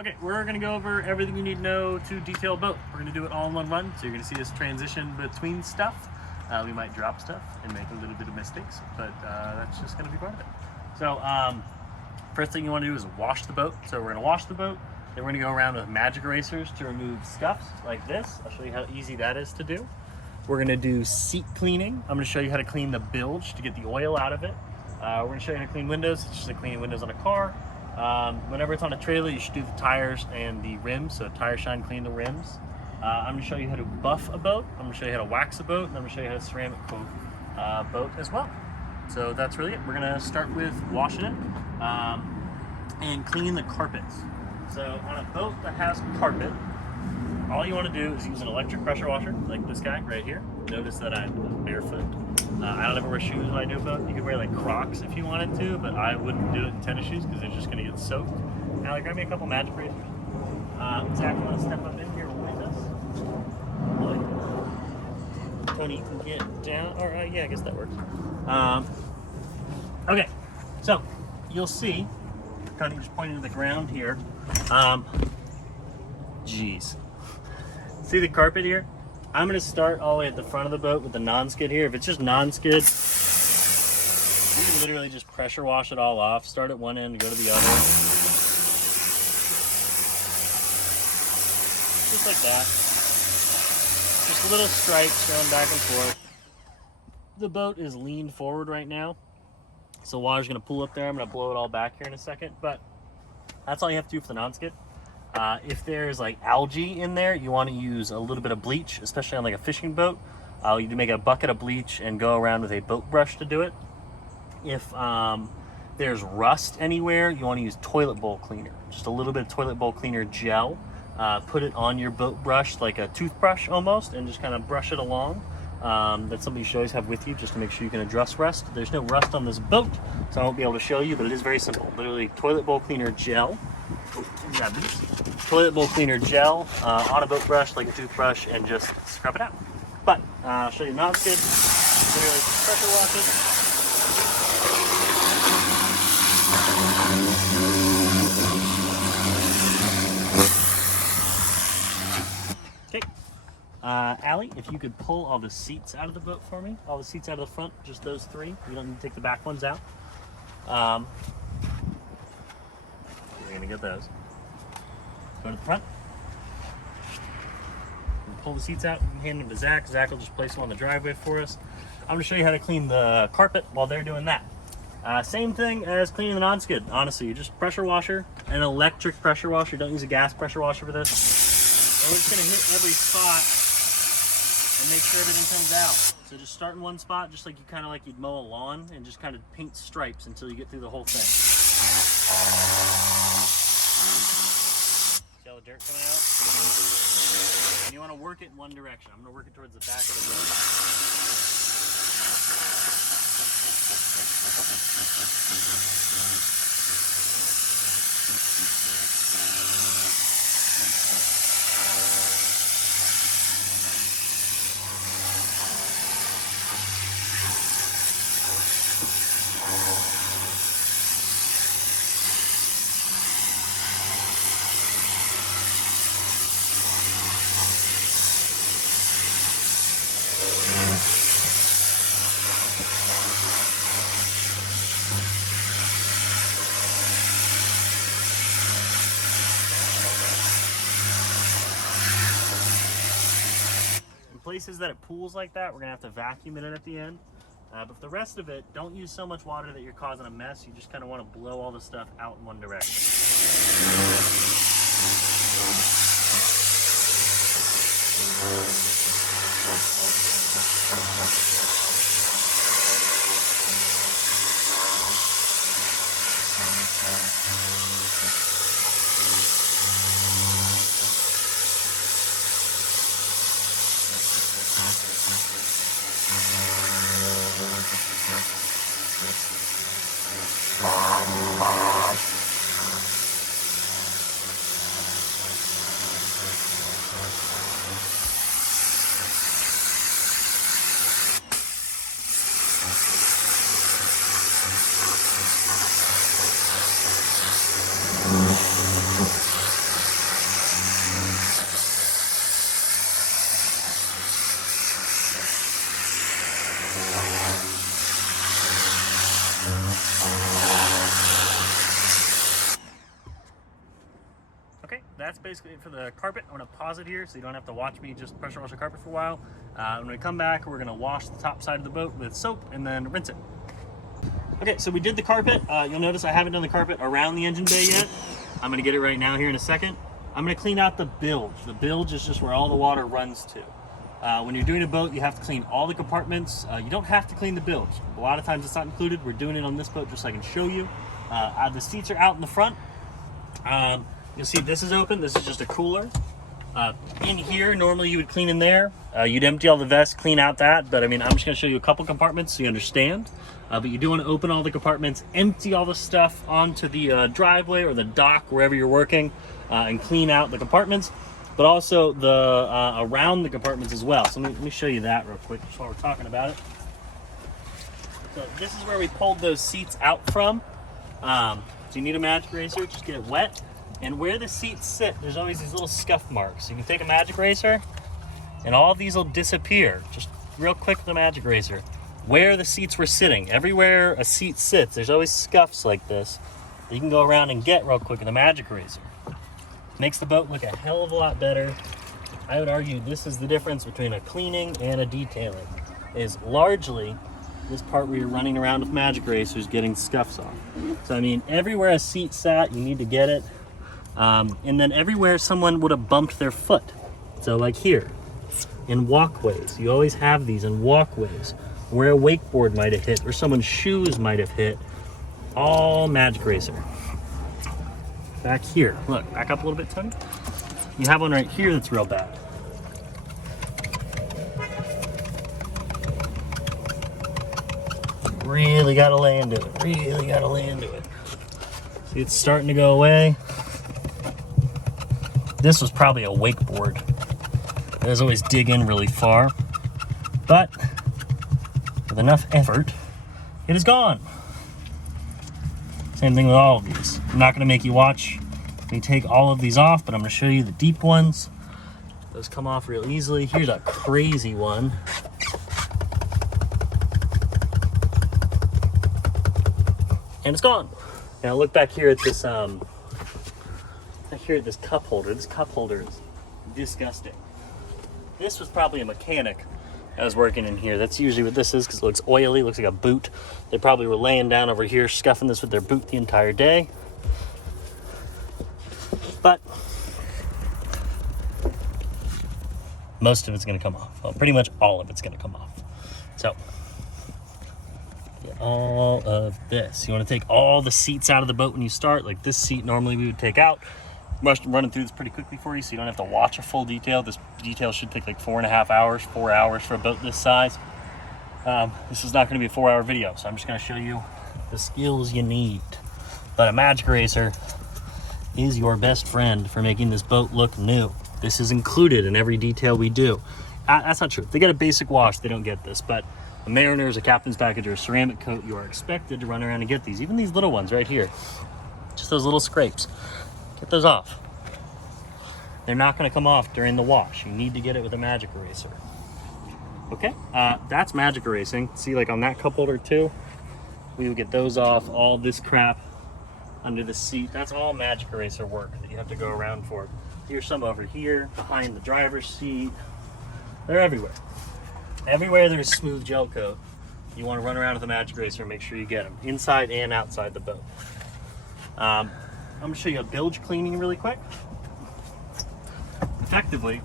Okay, we're gonna go over everything you need to know to detail a boat. We're gonna do it all in one run, so you're gonna see us transition between stuff. We might drop stuff and make a little bit of mistakes, but that's just gonna be part of it. So first thing you wanna do is wash the boat. So we're gonna wash the boat, then we're gonna go around with magic erasers to remove scuffs like this. I'll show you how easy that is to do. We're gonna do seat cleaning. I'm gonna show you how to clean the bilge to get the oil out of it. We're gonna show you how to clean windows. It's just like cleaning windows on a car. Whenever it's on a trailer, you should do the tires and the rims. So tire shine, clean the rims. I'm going to show you how to buff a boat. I'm going to show you how to wax a boat, and I'm going to show you how to ceramic coat a boat as well. So that's really it. We're going to start with washing it and cleaning the carpets. So on a boat that has carpet, all you want to do is use an electric pressure washer like this guy right here. Notice that I'm barefoot. I don't ever wear shoes when I do a boat. You could wear like Crocs if you wanted to, but I wouldn't do it in tennis shoes because they're just going to get soaked. Allie, grab me a couple magic razors. Zach, you want to step up in here with us? Tony, you can get down. All right, yeah, I guess that works. Okay, so you'll see, Tony just pointing to the ground here. Geez. See the carpet here? I'm going to start all the way at the front of the boat with the non-skid here. If it's just non-skid, you can literally just pressure wash it all off. Start at one end and go to the other. Just like that. Just little stripes going back and forth. The boat is leaned forward right now, so water's going to pool up there. I'm going to blow it all back here in a second, but that's all you have to do for the non-skid. If there's like algae in there, you want to use a little bit of bleach, especially on like a fishing boat. You make a bucket of bleach and go around with a boat brush to do it. If there's rust anywhere, you want to use toilet bowl cleaner. Just a little bit of toilet bowl cleaner gel. Put it on your boat brush like a toothbrush almost, and just kind of brush it along. That's something you should always have with you just to make sure you can address rust. There's no rust on this boat, so I won't be able to show you, but it is very simple. Literally toilet bowl cleaner gel. Grab these. Toilet bowl cleaner gel on a boat brush like a toothbrush, and just scrub it out. But I'll show you non-skid. Literally just pressure wash it. Okay. Allie, if you could pull all the seats out of the boat for me. All the seats out of the front, just those three. You don't need to take the back ones out. We're gonna get those. Go to the front. Pull the seats out and hand them to Zach. Zach will just place them on the driveway for us. I'm gonna show you how to clean the carpet while they're doing that. Same thing as cleaning the non-skid. Honestly, you just pressure washer, an electric pressure washer. Don't use a gas pressure washer for this. And we're just gonna hit every spot and make sure everything comes out. So just start in one spot, just like you'd mow a lawn, and just kind of paint stripes until you get through the whole thing. See all the dirt coming out? And you want to work it in one direction. I'm going to work it towards the back of the boat. Places that it pools like that, we're gonna have to vacuum it in at the end. But for the rest of it, don't use so much water that you're causing a mess. You just kind of want to blow all the stuff out in one direction. Okay, that's basically it for the carpet. I'm gonna pause it here so you don't have to watch me just pressure wash the carpet for a while. When we come back, we're gonna wash the top side of the boat with soap and then rinse it. Okay, so we did the carpet. You'll notice I haven't done the carpet around the engine bay yet. I'm gonna get it right now here in a second. I'm gonna clean out the bilge. The bilge is just where all the water runs to. When you're doing a boat, you have to clean all the compartments. You don't have to clean the bilge. A lot of times it's not included. We're doing it on this boat just so I can show you. The seats are out in the front. You'll see this is open. This is just a cooler. In here, normally you would clean in there. You'd empty all the vests, clean out that. But I mean, I'm just gonna show you a couple compartments so you understand. But you do want to open all the compartments, empty all the stuff onto the driveway or the dock, wherever you're working, and clean out the compartments, but also the around the compartments as well. So let me show you that real quick just while we're talking about it. So this is where we pulled those seats out from. So you need a magic eraser, just get it wet. And where the seats sit, there's always these little scuff marks. So you can take a magic eraser, and all of these will disappear, just real quick with a magic eraser. Where the seats were sitting, everywhere a seat sits, there's always scuffs like this that you can go around and get real quick with a magic eraser. Makes the boat look a hell of a lot better. I would argue this is the difference between a cleaning and a detailing, is largely this part where you're running around with magic erasers getting scuffs off. So I mean, everywhere a seat sat, you need to get it. And then everywhere someone would have bumped their foot. So like here, in walkways, you always have these in walkways, where a wakeboard might have hit or someone's shoes might have hit, all magic eraser. Back here, look, back up a little bit, Tony. You have one right here that's real bad. Really gotta lay into it, really gotta lay into it. See, it's starting to go away. This was probably a wakeboard. It doesn't always dig in really far, but with enough effort, it is gone. Same thing with all of these. I'm not gonna make you watch me take all of these off, but I'm gonna show you the deep ones. Those come off real easily. Here's a crazy one. And it's gone. Now look back here at this cup holder. This cup holder is disgusting. This was probably a mechanic that was working in here. That's usually what this is because it looks oily, looks like a boot. They probably were laying down over here scuffing this with their boot the entire day. But most of it's gonna come off. Well, pretty much all of it's gonna come off. So all of this. You wanna take all the seats out of the boat when you start. Like this seat normally we would take out. Running through this pretty quickly for you so you don't have to watch a full detail. This detail should take like 4.5 hours, 4 hours for a boat this size. This is not going to be a 4-hour video, so I'm just going to show you the skills you need. But a magic eraser is your best friend for making this boat look new. This is included in every detail we do. That's not true. If they get a basic wash, they don't get this, but a mariner's, a captain's package, or a ceramic coat, you are expected to run around and get these. Even these little ones right here, just those little scrapes. Get those off. They're not going to come off during the wash. You need to get it with a magic eraser. Okay, that's magic erasing. See, like on that cup holder too, we would get those off. All this crap under the seat, that's all magic eraser work that you have to go around for. Here's some over here, behind the driver's seat. They're everywhere. Everywhere there's smooth gel coat, you want to run around with a magic eraser and make sure you get them, inside and outside the boat. I'm going to show you a bilge cleaning really quick. Effectively,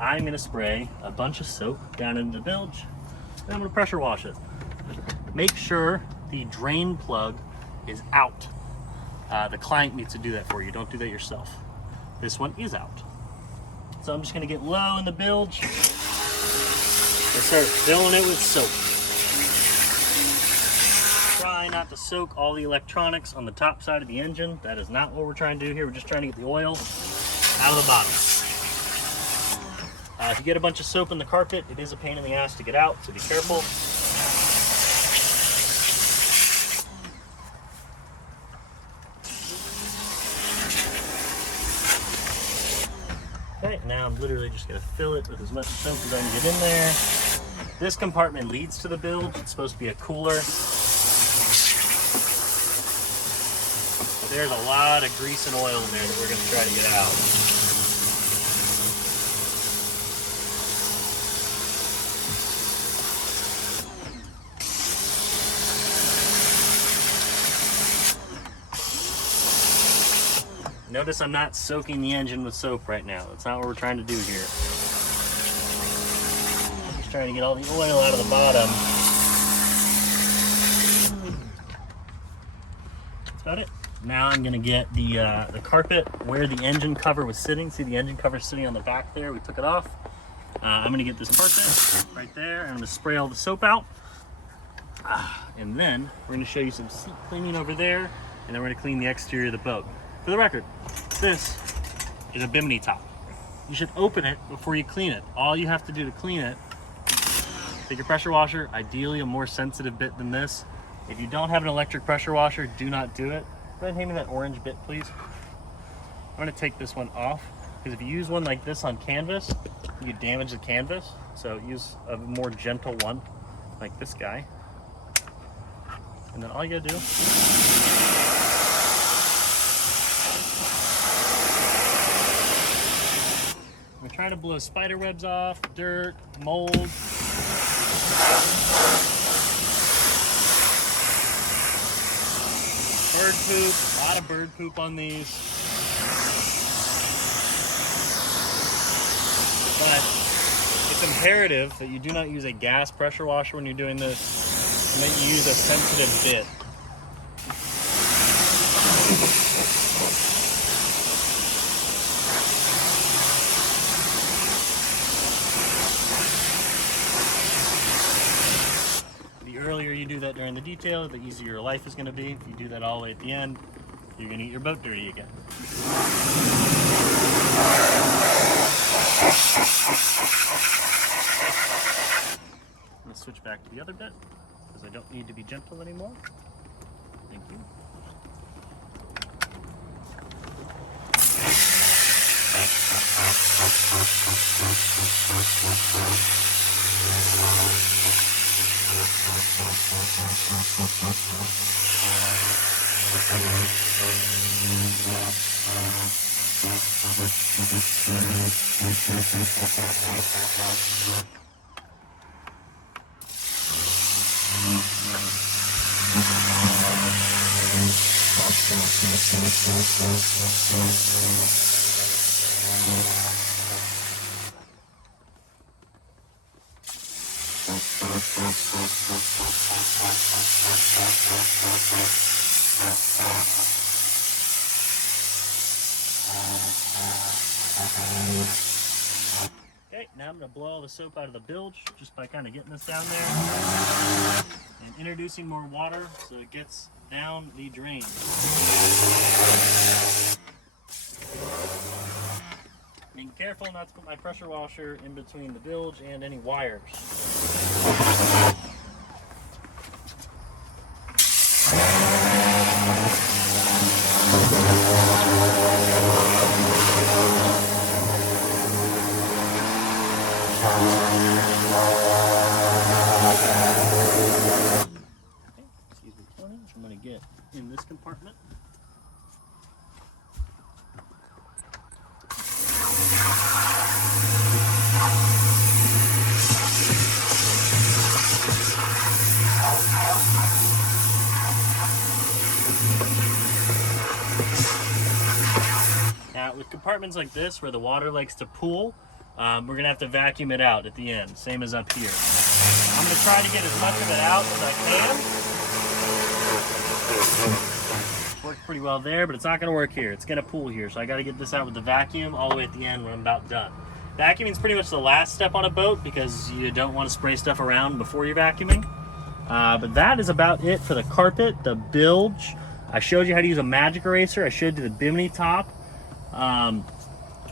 I'm going to spray a bunch of soap down into the bilge, and I'm going to pressure wash it. Make sure the drain plug is out. The client needs to do that for you. Don't do that yourself. This one is out. So I'm just going to get low in the bilge and start filling it with soap. Try not to soak all the electronics on the top side of the engine. That is not what we're trying to do here. We're just trying to get the oil out of the bottom. If you get a bunch of soap in the carpet, it is a pain in the ass to get out, so be careful. Okay, now I'm literally just going to fill it with as much soap as I can get in there. This compartment leads to the bilge. It's supposed to be a cooler. There's a lot of grease and oil in there that we're going to try to get out. Notice I'm not soaking the engine with soap right now. That's not what we're trying to do here. Just trying to get all the oil out of the bottom. That's about it. Now I'm gonna get the carpet where the engine cover was sitting. See the engine cover sitting on the back there? We took it off. I'm gonna get this carpet right there. I'm gonna spray all the soap out. And then we're gonna show you some seat cleaning over there. And then we're gonna clean the exterior of the boat. For the record, this is a Bimini top. You should open it before you clean it. All you have to do to clean it, take your pressure washer, ideally a more sensitive bit than this. If you don't have an electric pressure washer, do not do it. Go ahead and hand me that orange bit, please. I'm gonna take this one off, because if you use one like this on canvas, you could damage the canvas. So use a more gentle one, like this guy. And then all you gotta do, we're trying to blow spider webs off, dirt, mold. Bird poop, a lot of bird poop on these. But it's imperative that you do not use a gas pressure washer when you're doing this, and that you use a sensitive bit. The earlier you do that during the detail, the easier your life is going to be. If you do that all the way at the end, you're going to get your boat dirty again. I'm going to switch back to the other bit, because I don't need to be gentle anymore. Thank you. Okay, now I'm going to blow all the soap out of the bilge just by kind of getting this down there and introducing more water so it gets down the drain. Being careful not to put my pressure washer in between the bilge and any wires. Excuse me, I'm going to get in this compartment. Now, with compartments like this where the water likes to pool, we're going to have to vacuum it out at the end, same as up here. I'm going to try to get as much of it out as I can. Worked pretty well there, but it's not going to work here. It's going to pool here, so I got to get this out with the vacuum all the way at the end when I'm about done. Vacuuming is pretty much the last step on a boat because you don't want to spray stuff around before you're vacuuming. But that is about it for the carpet, the bilge. I showed you how to use a magic eraser. I showed you the Bimini top.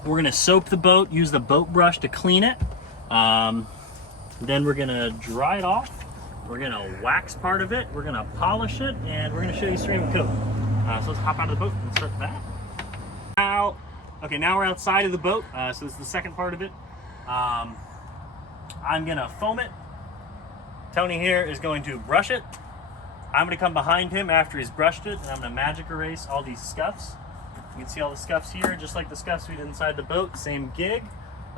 We're going to soap the boat, use the boat brush to clean it. Then we're going to dry it off. We're going to wax part of it. We're going to polish it, and we're going to show you stream and coat. So let's hop out of the boat and start that. Now we're outside of the boat. So this is the second part of it. I'm going to foam it. Tony here is going to brush it. I'm going to come behind him after he's brushed it, and I'm going to magic erase all these scuffs. You can see all the scuffs here, just like the scuffs we did inside the boat, same gig.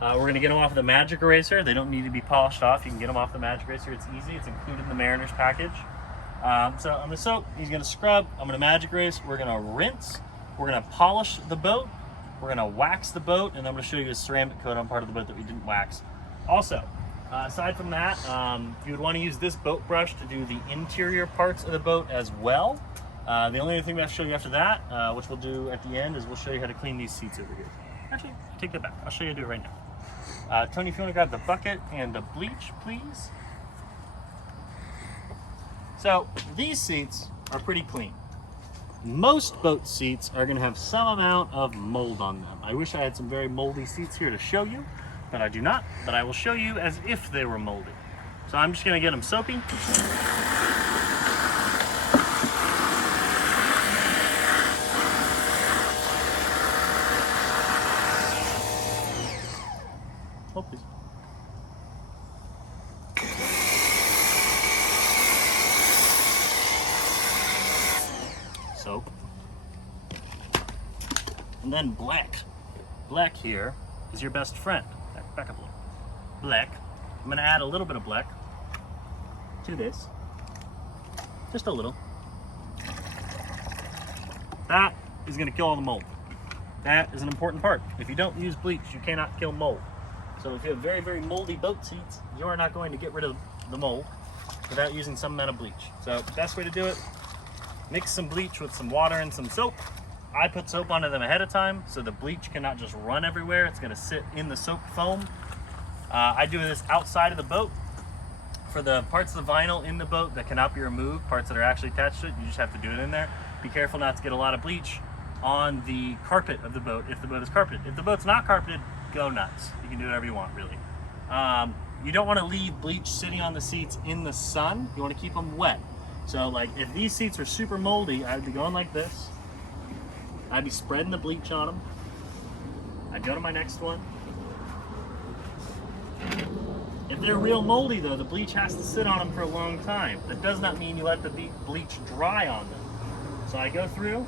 We're going to get them off of the magic eraser. They don't need to be polished off. You can get them off the magic eraser. It's easy. It's included in the mariner's package. So on the soap, he's going to scrub. I'm going to magic erase. We're going to rinse. We're going to polish the boat. We're going to wax the boat, and I'm going to show you a ceramic coat on part of the boat that we didn't wax. Also, aside from that, you would want to use this boat brush to do the interior parts of the boat as well. The only other thing I'll show you after that, which we'll do at the end, is we'll show you how to clean these seats over here. Actually, take that back. I'll show you how to do it right now. Tony, if you want to grab the bucket and the bleach, please. So these seats are pretty clean. Most boat seats are going to have some amount of mold on them. I wish I had some very moldy seats here to show you, but I do not. But I will show you as if they were moldy. So I'm just going to get them soapy. Oh, please. Soap. And then black. Black here is your best friend. Back up a little. Black. I'm going to add a little bit of black to this. Just a little. That is going to kill all the mold. That is an important part. If you don't use bleach, you cannot kill mold. So if you have very, very moldy boat seats, you are not going to get rid of the mold without using some amount of bleach. So the best way to do it, mix some bleach with some water and some soap. I put soap onto them ahead of time so the bleach cannot just run everywhere. It's going to sit in the soap foam. I do this outside of the boat. For the parts of the vinyl in the boat that cannot be removed, parts that are actually attached to it, you just have to do it in there. Be careful not to get a lot of bleach on the carpet of the boat if the boat is carpeted. If the boat's not carpeted, go nuts. You can do whatever you want, really. You don't want to leave bleach sitting on the seats in the sun. You want to keep them wet. So like if these seats are super moldy, I would be going like this. I'd be spreading the bleach on them. I'd go to my next one. If they're real moldy though, the bleach has to sit on them for a long time. That does not mean you let the bleach dry on them. So I go through,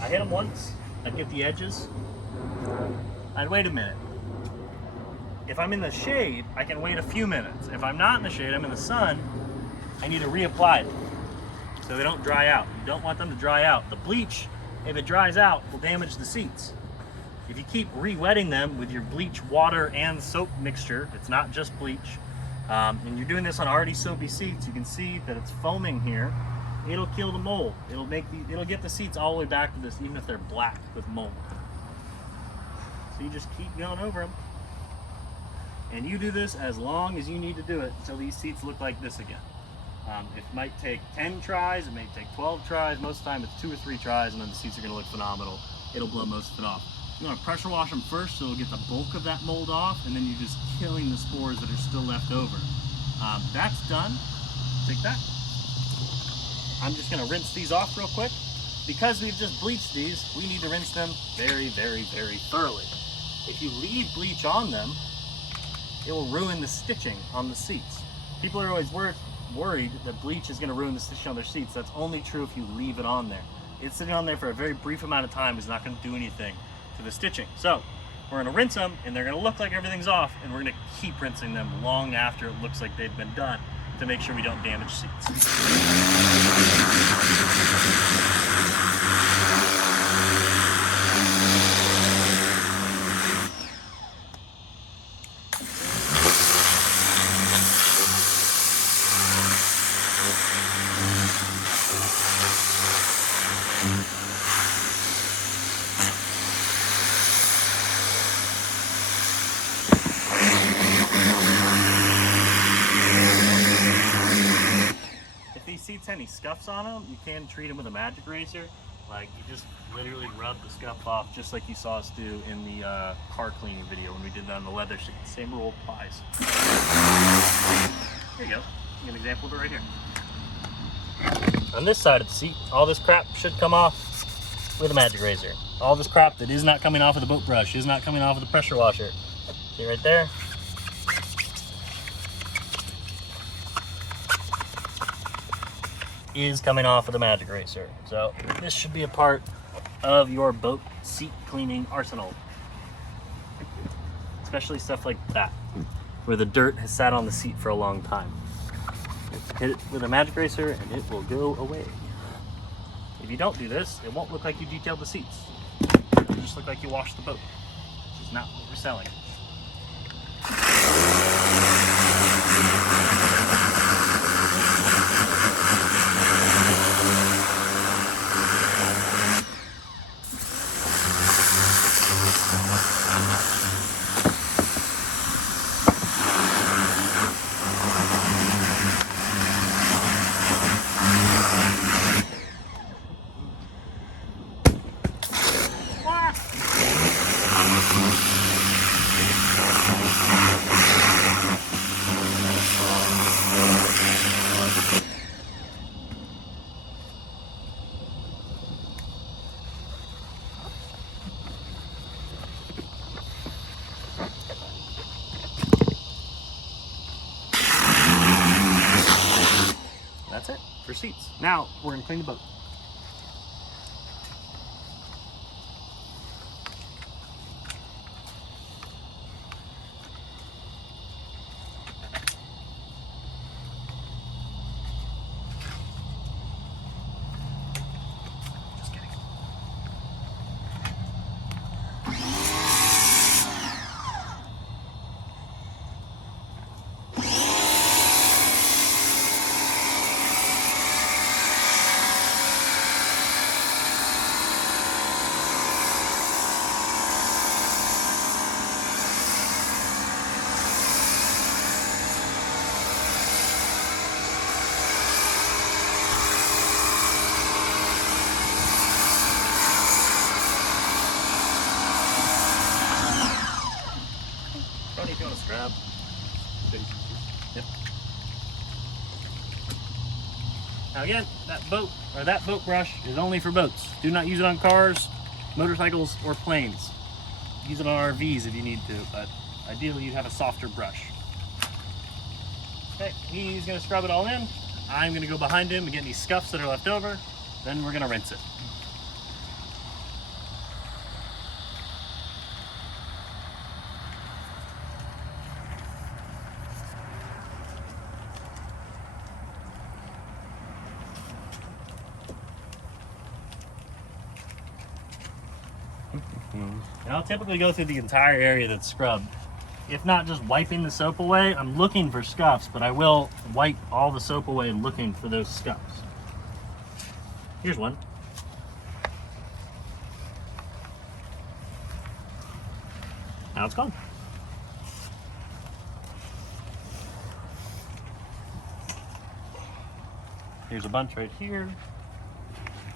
I hit them once, I'd get the edges, I'd wait a minute. If I'm in the shade, I can wait a few minutes. If I'm not in the shade, I'm in the sun, I need to reapply it so they don't dry out. You don't want them to dry out. The bleach, if it dries out, will damage the seats. If you keep re-wetting them with your bleach, water, and soap mixture, it's not just bleach, and you're doing this on already soapy seats, you can see that it's foaming here. It'll kill the mold. It'll get the seats all the way back to this, even if they're black with mold. So you just keep going over them. And you do this as long as you need to do it until these seats look like this again. It might take 10 tries, it may take 12 tries. Most of the time it's 2 or 3 tries, and then the seats are gonna look phenomenal. It'll blow most of it off. You wanna pressure wash them first so it'll get the bulk of that mold off, and then you're just killing the spores that are still left over. That's done. Take that. I'm just gonna rinse these off real quick. Because we've just bleached these, we need to rinse them very, very, very thoroughly. If you leave bleach on them, it will ruin the stitching on the seats. People are always worried that bleach is gonna ruin the stitching on their seats. That's only true if you leave it on there. It's sitting on there for a very brief amount of time is not gonna do anything to the stitching. So we're gonna rinse them and they're gonna look like everything's off, and we're gonna keep rinsing them long after it looks like they've been done to make sure we don't damage seats. Seats any scuffs on them, you can treat them with a magic eraser. Like you just literally rub the scuff off just like you saw us do in the car cleaning video when we did that on the leather seat. Same rule applies. Here you go. You get an example of it right here. On this side of the seat, all this crap should come off with a magic eraser. All this crap that is not coming off of the boat brush, is not coming off of the pressure washer. See right there? is coming off of the Magic Eraser. So this should be a part of your boat seat cleaning arsenal. Especially stuff like that, where the dirt has sat on the seat for a long time. Hit it with a Magic Eraser and it will go away. If you don't do this, it won't look like you detailed the seats. It'll just look like you washed the boat, which is not what we're selling. That's it for seats. Now we're gonna clean the boat. Just kidding. If you want to scrub. Yep. Now again, that boat brush is only for boats. Do not use it on cars, motorcycles, or planes. Use it on RVs if you need to, but ideally you'd have a softer brush. Okay, he's gonna scrub it all in. I'm gonna go behind him and get any scuffs that are left over. Then we're gonna rinse it. And I'll typically go through the entire area that's scrubbed. If not just wiping the soap away, I'm looking for scuffs, but I will wipe all the soap away looking for those scuffs. Here's one. Now it's gone. Here's a bunch right here.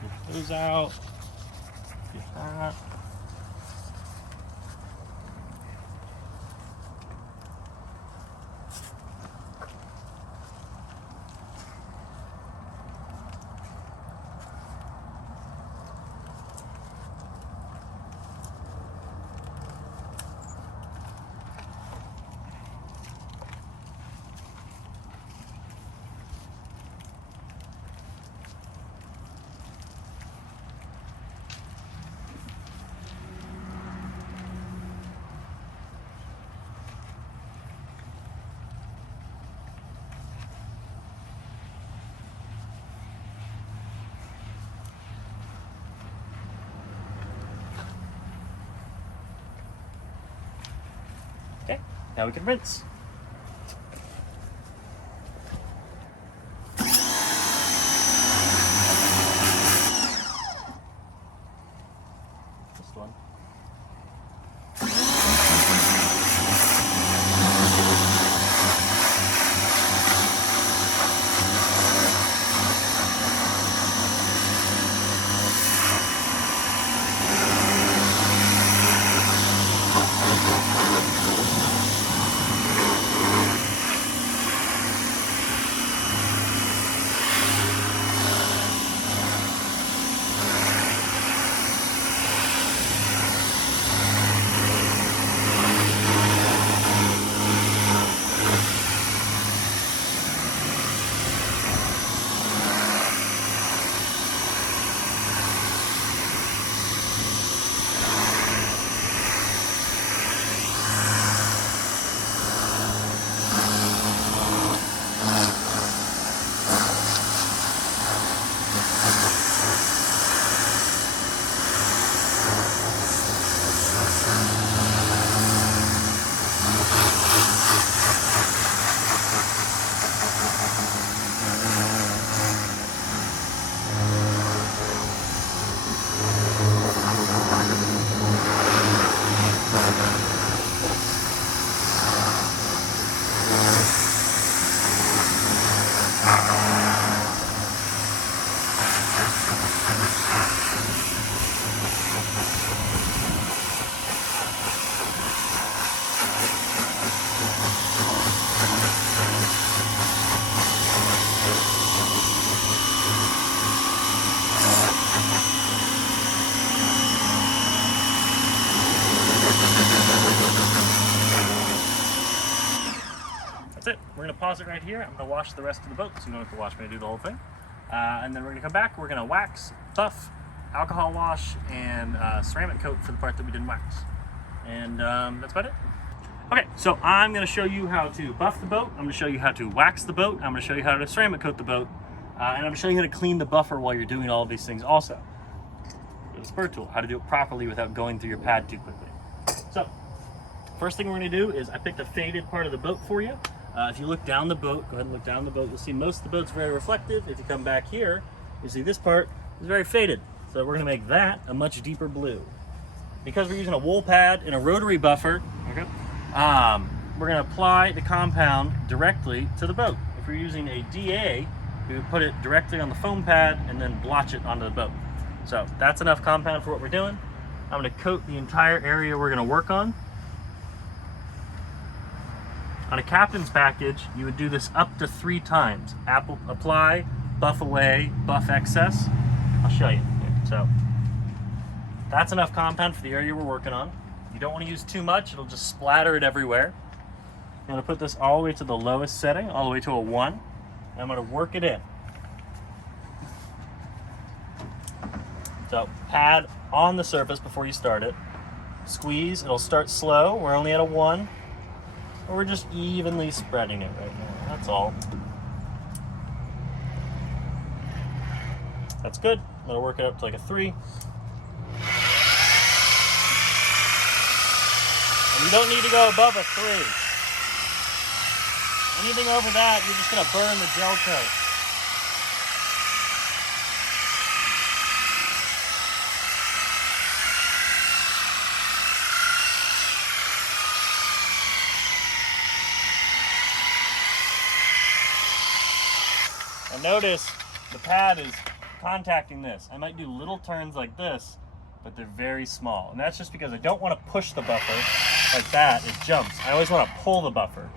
Get those out. Get that. Okay, now we can rinse. This one. pause it right here. I'm gonna wash the rest of the boat, so you don't have to watch me do the whole thing. And then we're gonna come back, we're gonna wax, buff, alcohol wash, and ceramic coat for the part that we didn't wax. And that's about it. Okay, so I'm gonna show you how to buff the boat, I'm gonna show you how to wax the boat, I'm gonna show you how to ceramic coat the boat, and I'm gonna show you how to clean the buffer while you're doing all of these things also. The spur tool, how to do it properly without going through your pad too quickly. So, first thing we're gonna do is I picked a faded part of the boat for you. If you look down the boat, go ahead and look down the boat, you'll see most of the boat's very reflective. If you come back here, you see this part is very faded. So we're gonna make that a much deeper blue. Because we're using a wool pad and a rotary buffer, okay, we're gonna apply the compound directly to the boat. If we're using a DA, we would put it directly on the foam pad and then blotch it onto the boat. So that's enough compound for what we're doing. I'm gonna coat the entire area we're gonna work on. On a captain's package, you would do this up to 3 times. Apply, buff away, buff excess. I'll show you. So that's enough compound for the area we're working on. You don't want to use too much, it'll just splatter it everywhere. I'm gonna put this all the way to the lowest setting, all the way to a 1, and I'm gonna work it in. So pad on the surface before you start it. Squeeze, it'll start slow. We're only at a 1. And we're just evenly spreading it right now, that's all. That's good. I'm gonna work it up to like a 3. And you don't need to go above a 3. Anything over that, you're just gonna burn the gel coat. And notice the pad is contacting this. I might do little turns like this, but they're very small. And that's just because I don't want to push the buffer like that, it jumps. I always want to pull the buffer.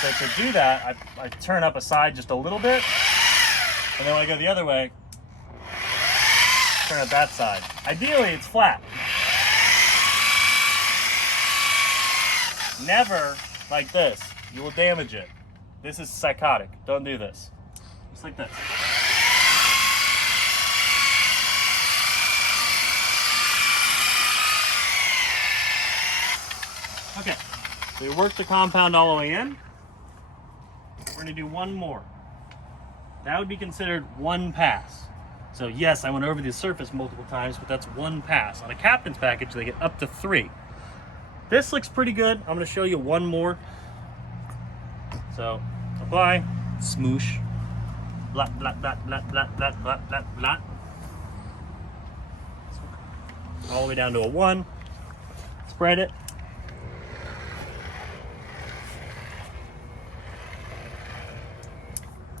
So to do that, I turn up a side just a little bit, and then when I go the other way, turn up that side. Ideally, it's flat. Never like this. You will damage it. This is psychotic. Don't do this. Just like this. Okay, so we worked the compound all the way in. We're gonna do one more. That would be considered 1 pass. So yes, I went over the surface multiple times, but that's 1 pass. On a captain's package, they get up to 3. This looks pretty good. I'm gonna show you one more. So, apply, smoosh, blot, blot, blot, blot, blot, blot, blot, blot, blot. All the way down to a 1. Spread it.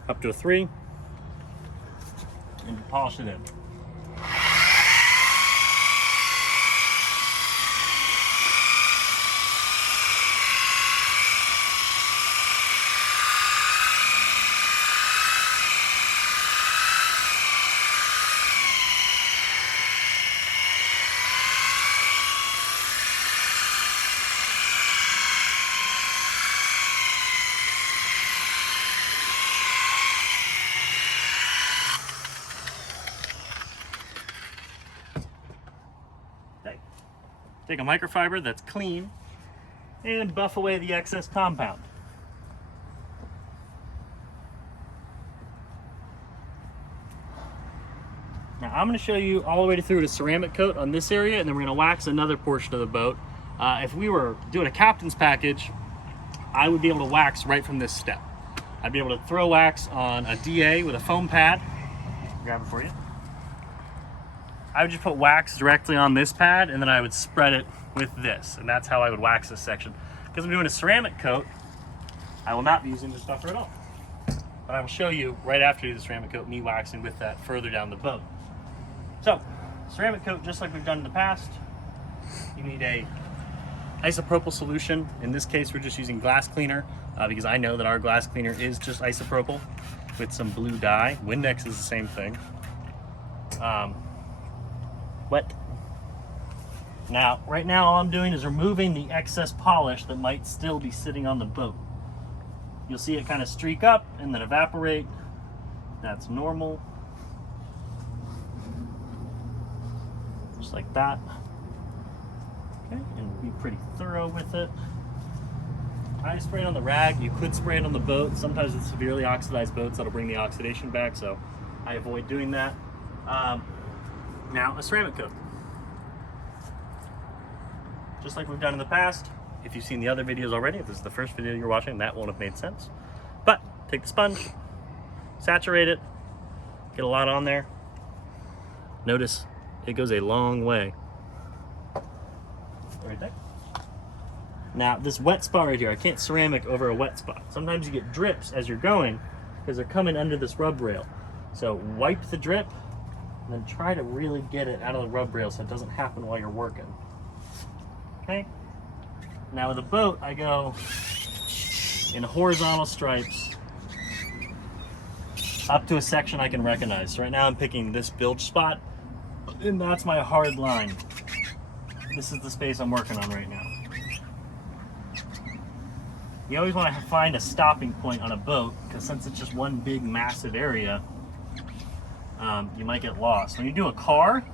Up to a 3. And polish it in. Take a microfiber that's clean and buff away the excess compound. Now I'm going to show you all the way through to ceramic coat on this area, and then we're going to wax another portion of the boat. If we were doing a captain's package, I would be able to wax right from this step. I'd be able to throw wax on a DA with a foam pad. Grab it for you. I would just put wax directly on this pad, and then I would spread it with this, and that's how I would wax this section. Because I'm doing a ceramic coat, I will not be using this buffer at all. But I will show you right after you do the ceramic coat, me waxing with that further down the boat. So, ceramic coat, just like we've done in the past, you need a isopropyl solution. In this case, we're just using glass cleaner, because I know that our glass cleaner is just isopropyl with some blue dye. Windex is the same thing. Wet. Now, right now, all I'm doing is removing the excess polish that might still be sitting on the boat. you'll see it kind of streak up and then evaporate. That's normal. Just like that. Okay, and be pretty thorough with it. I spray it on the rag. You could spray it on the boat. Sometimes with severely oxidized boats, that'll bring the oxidation back, so I avoid doing that. Now, a ceramic coat. Just like we've done in the past. If you've seen the other videos already, if this is the first video you're watching, that won't have made sense. But take the sponge, saturate it, get a lot on there. Notice it goes a long way. Right there. Now, this wet spot right here, I can't ceramic over a wet spot. Sometimes you get drips as you're going because they're coming under this rub rail. So wipe the drip and then try to really get it out of the rub rail so it doesn't happen while you're working. Okay? Now with a boat, I go in horizontal stripes up to a section I can recognize. So right now I'm picking this bilge spot, and that's my hard line. This is the space I'm working on right now. You always want to find a stopping point on a boat, because since it's just one big massive area, you might get lost. When you do a car,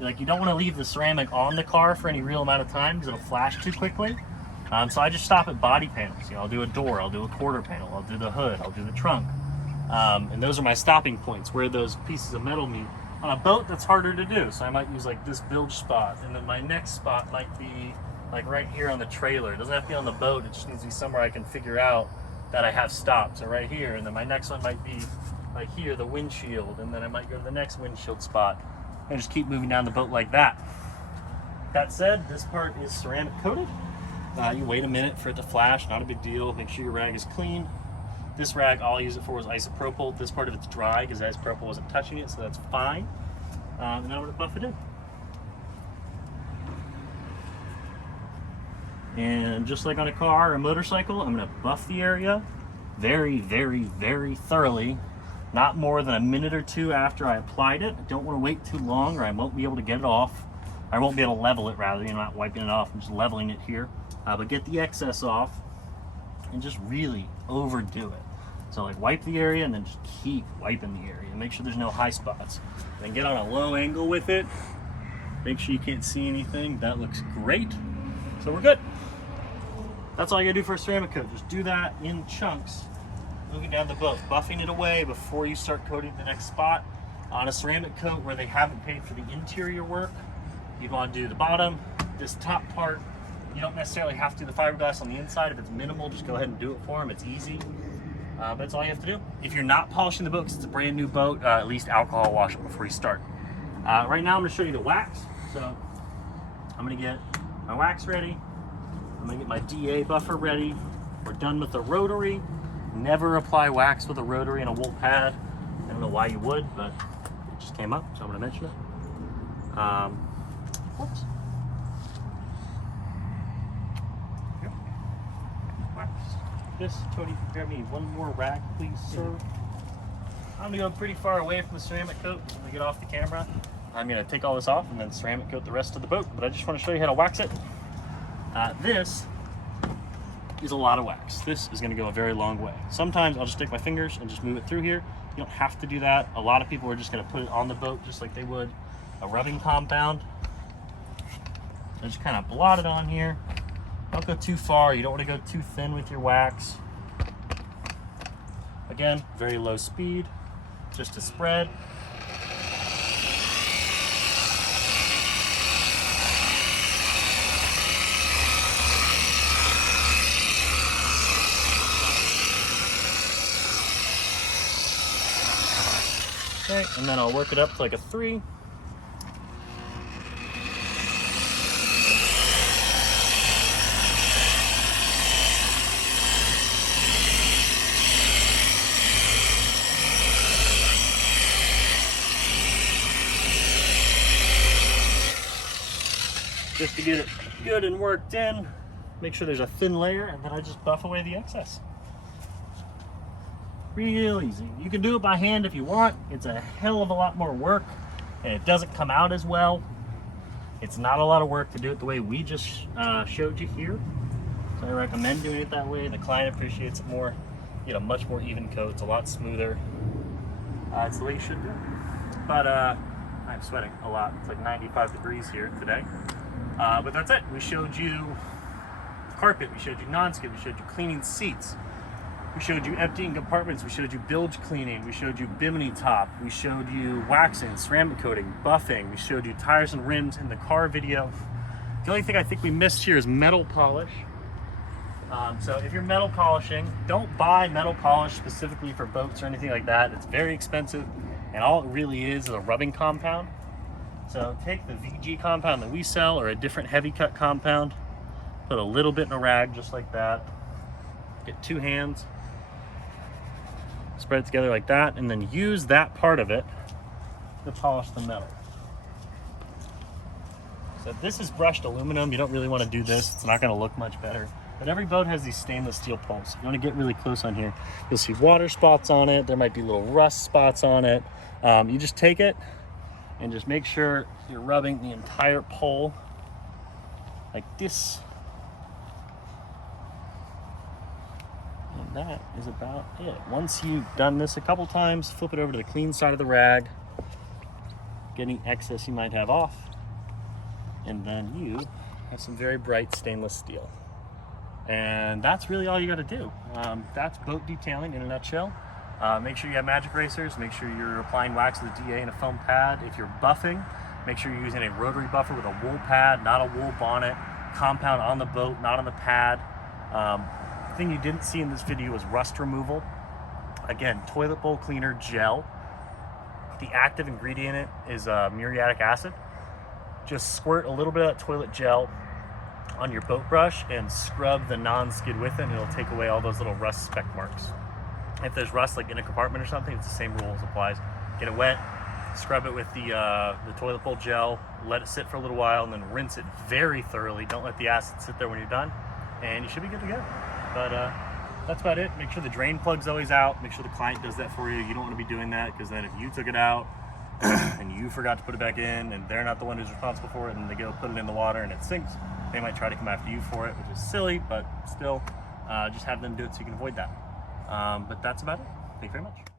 you don't want to leave the ceramic on the car for any real amount of time because it'll flash too quickly. So I just stop at body panels. I'll do a door, I'll do a quarter panel, I'll do the hood, I'll do the trunk. And those are my stopping points where those pieces of metal meet. On a boat, that's harder to do, so I might use like this bilge spot, and then my next spot might be like right here on the trailer. It doesn't have to be on the boat, it just needs to be somewhere I can figure out that I have stopped. So right here, and then my next one might be like here, the windshield, and then I might go to the next windshield spot, and just keep moving down the boat like that. That said, this part is ceramic coated. You wait a minute for it to flash, not a big deal. Make sure your rag is clean. This rag, all I use it for is isopropyl. This part of it's dry because isopropyl wasn't touching it, so that's fine. And now I'm gonna buff it in. And just like on a car or a motorcycle, I'm gonna buff the area very, very, very thoroughly. Not more than a minute or two after I applied it. I don't want to wait too long or I won't be able to get it off. I won't be able to level it, rather. You're not wiping it off, I'm just leveling it here. But get the excess off and just really overdo it. So like wipe the area and then just keep wiping the area. Make sure there's no high spots. Then get on a low angle with it. Make sure you can't see anything. That looks great. So we're good. That's all you gotta do for a ceramic coat. Just do that in chunks. Moving down the boat, buffing it away before you start coating the next spot. On a ceramic coat where they haven't paid for the interior work, you'd want to do the bottom, this top part. You don't necessarily have to do the fiberglass on the inside. If it's minimal, just go ahead and do it for them. It's easy, but that's all you have to do. If you're not polishing the boat because it's a brand new boat, at least alcohol wash it before you start. Right now I'm going to show you the wax. So I'm going to get my wax ready. I'm going to get my DA buffer ready. We're done with the rotary. Never apply wax with a rotary and a wool pad. I don't know why you would, but it just came up, so I'm going to mention it. Whoops. Here. Wax. This, Tony, prepare me one more rag, please, sir. I'm going to go pretty far away from the ceramic coat when we get off the camera. I'm going to take all this off and then ceramic coat the rest of the boat, but I just want to show you how to wax it. This is a lot of wax. This is going to go a very long way. Sometimes I'll just take my fingers and just move it through here. You don't have to do that. A lot of people are just going to put it on the boat just like they would a rubbing compound. So just kind of blot it on here. Don't go too far. You don't want to go too thin with your wax. Again, very low speed, just to spread. Okay, and then I'll work it up to like a 3. Just to get it good and worked in, make sure there's a thin layer, and then I just buff away the excess. Real easy. You can do it by hand if you want. It's a hell of a lot more work, and it doesn't come out as well. It's not a lot of work to do it the way we just showed you here. So So I recommend doing it that way. The client appreciates it more. You get a much more even coat. It's a lot smoother. It's the way you should do it. But I'm sweating a lot. It's like 95 degrees here today. But that's it. We showed you carpet. We showed you non-skid. We showed you cleaning seats. We showed you emptying compartments. We showed you bilge cleaning. We showed you Bimini top. We showed you waxing, ceramic coating, buffing. We showed you tires and rims in the car video. The only thing I think we missed here is metal polish. So if you're metal polishing, don't buy metal polish specifically for boats or anything like that. It's very expensive, and all it really is a rubbing compound. So take the VG compound that we sell or a different heavy cut compound, put a little bit in a rag just like that. Get 2 hands, spread it together like that, and then use that part of it to polish the metal. So this is brushed aluminum. You don't really want to do this. It's not going to look much better. But every boat has these stainless steel poles. You want to get really close on here. You'll see water spots on it. There might be little rust spots on it. You just take it and just make sure you're rubbing the entire pole like this. And that is about it. Once you've done this a couple times, flip it over to the clean side of the rag. Get any excess you might have off. And then you have some very bright stainless steel. And that's really all you got to do. That's boat detailing in a nutshell. Make sure you have magic racers. Make sure you're applying wax with a DA and a foam pad. If you're buffing, make sure you're using a rotary buffer with a wool pad, not a wool bonnet. Compound on the boat, not on the pad. The thing you didn't see in this video was rust removal. Again, toilet bowl cleaner gel. The active ingredient in it is muriatic acid. Just squirt a little bit of that toilet gel on your boat brush and scrub the non-skid with it, and it'll take away all those little rust speck marks. If there's rust like in a compartment or something, it's the same rules applies. Get it wet, scrub it with the toilet bowl gel, let it sit for a little while, and then rinse it very thoroughly. Don't let the acid sit there when you're done, and you should be good to go. But that's about it. Make sure the drain plug's always out. Make sure the client does that for you. You don't want to be doing that, because then if you took it out and you forgot to put it back in, and they're not the one who's responsible for it, and they go put it in the water and it sinks, they might try to come after you for it, which is silly, but still, just have them do it so you can avoid that. But that's about it. Thank you very much.